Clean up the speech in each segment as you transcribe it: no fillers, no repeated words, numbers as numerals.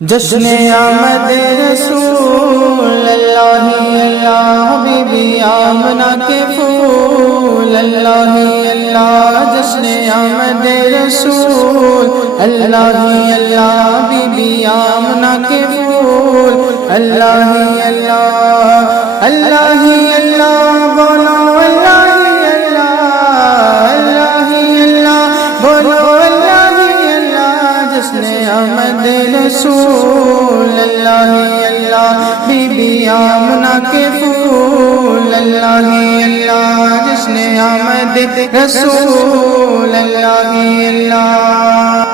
جشن آمد رسول اللہ اللہ حبیبی آمنہ کے پھول اللہ اللہ جشن آمد رسول اللہ اللہ حبیبی آمنہ کے پھول اللہ اللہ اللہ اللہ بولو اللہ اللہ اللہ اللہ بولو اللہ اللہ جشن آمد رسول اللہ اللہ بی بی آمنہ کے پھول اللہ اللہ جشن آمد رسول اللہ اللہ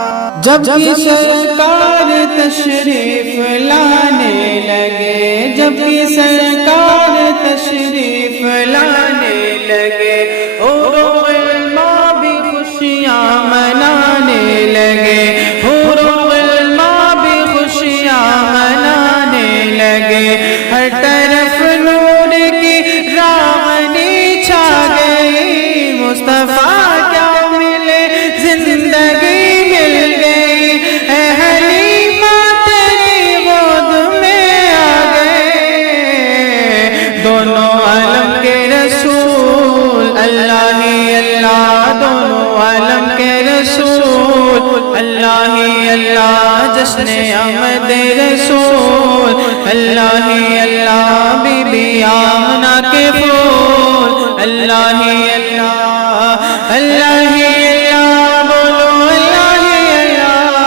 جب بھی سرکار تشریف لانے لگے جب بھی سرکار تشریف لانے لگے حور علماء بھی خوشیاں منانے لگے ہر طرف نور کی روشنی چھا گئی مصطفیٰ کیا ملے زندگی مل گئی اے حلیمہ تیری گود میں آ گئے دونوں عالم کے رسول اللہ ہی اللہ دونوں عالم کے رسول اللہ ہی اللہ جشن آمد رسول اللہ ہی اللہ بی بی آمنہ کے پھول اللہ ہی اللہ اللہ ہی اللہ بولو اللہ ہی اللہ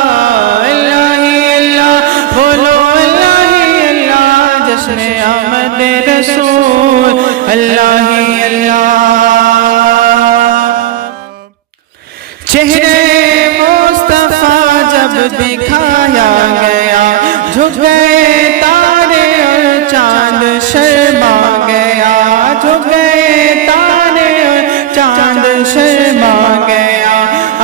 اللہ ہی اللہ بولو اللہ ہی اللہ جشن آمد رسول اللہ ہی اللہ چہرے مصطفیٰ جب دکھایا گیا جھک گئے تارے اور چاند شرما گیا جھک گئے تارے اور چاند شرما گیا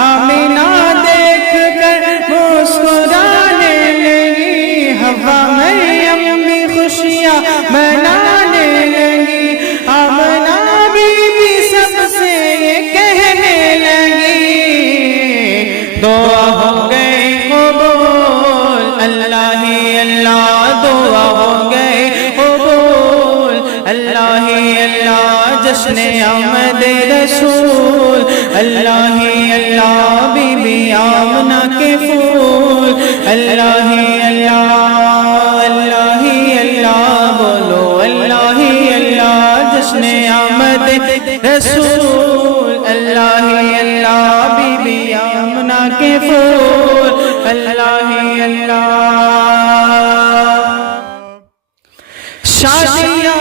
آمینہ دیکھ کر مسکرانے لگی حوا مریم بھی خوشیاں منانے لگی آمنہ بی سب سے یہ کہنے لگی دعا ہو گئی قبول اللہ ہی اللہ دعا ہو گئی قبول اللہ ہی اللہ جشن آمد رسول اللہ ہی اللہ بی بی آمنہ کے پھول اللہ ہی اللہ اللہ ہی اللہ بولو اللہ ہی اللہ جشن آمد رسول اللہ ہی اللہ بی بی آمنہ کے پھول اللہ ہی اللہ شادیاں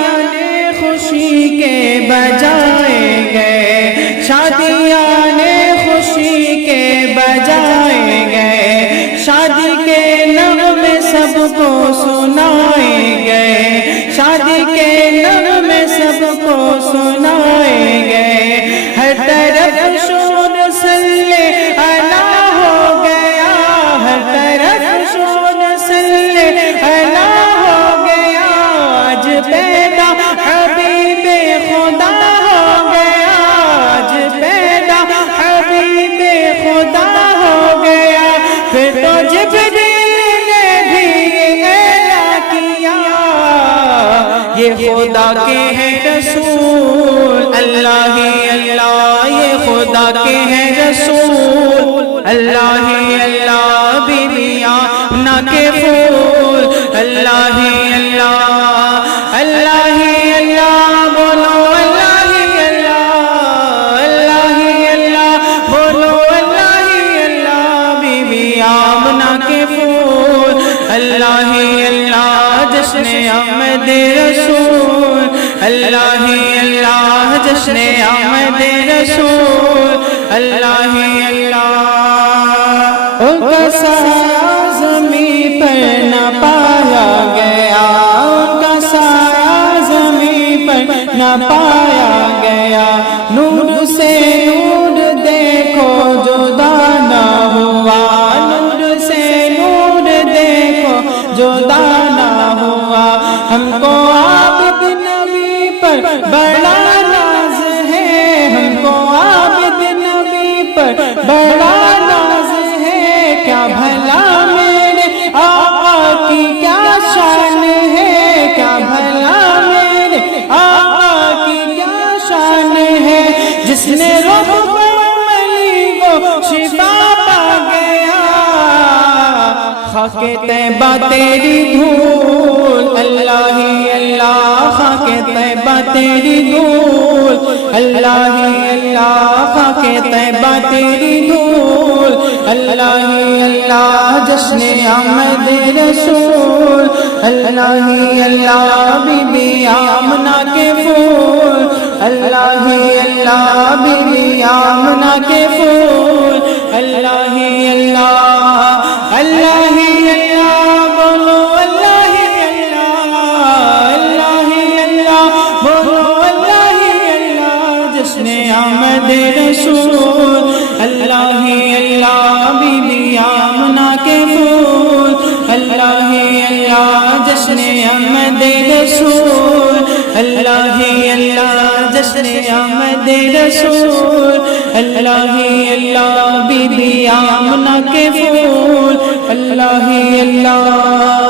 خوشی کے بجائے گئے شادیاں خوشی کے بجائے گئے شادی کے نغمے سب کو سنائے گئے شادی کے نغمے سب کو سنائے گئے ہر طرف شور صلی اللہ ہو گیا ہر طرف شور صلی اللہ ہو گیا آج پیدا حبیب خدا ہو گیا آج پیدا حبیب خدا ہو گیا پھر تو جبریل نے بھی اعلان کیا یہ خدا کے ہیں رسول اللہ ہی اللہ یہ خدا کے ہیں رسول اللہ ہی اللہ بی بی آمنہ کے پھول اللہ ہی اللہ اللہ ہی اللہ بولو اللہ ہی اللہ اللہ ہی اللہ بولو اللہ ہی اللہ بی بی آمنہ کے پھول اللہ ہی اللہ جشن آمد رسول اللہ ہی اللہ جشن آمد رسول اللہ ہی اللہ ان کا سایہ زمین پر نہ پایا گیا ان کا سایہ زمین پر نہ پایا گیا نور سے نور دیکھو جدا نہ ہوا نور سے نور دیکھو جدا نہ ہوا ہم کو عابد نبی پر بڑا ناز ہے ہم کو عابد نبی پر بڑا ناز ہے کیا بھلا میرے آقا خاک طیبہ تیری دھول اللہ ہی اللہ خاک طیبہ تیری دھول اللہ ہی اللہ خاک طیبہ تیری دھول اللہ ہی اللہ جشن آمد رسول اللہ ہی اللہ بی بی آمنہ کے پھول اللہ ہی اللہ بی بی آمنہ کے پھول اللہ ہی اللہ اللہ ہی اللہ بولو اللہ ہی اللہ اللہ ہی اللہ بولو اللہ ہی اللہ جشن آمد رسول اللہ ہی اللہ بی بی آمنہ کے پھول اللہ ہی اللہ جشن آمد رسول اللہ ہی اللہ جشن آمد رسول اللہ ہی اللہ بی بی آمنہ کے پھول اللہ ہی اللہ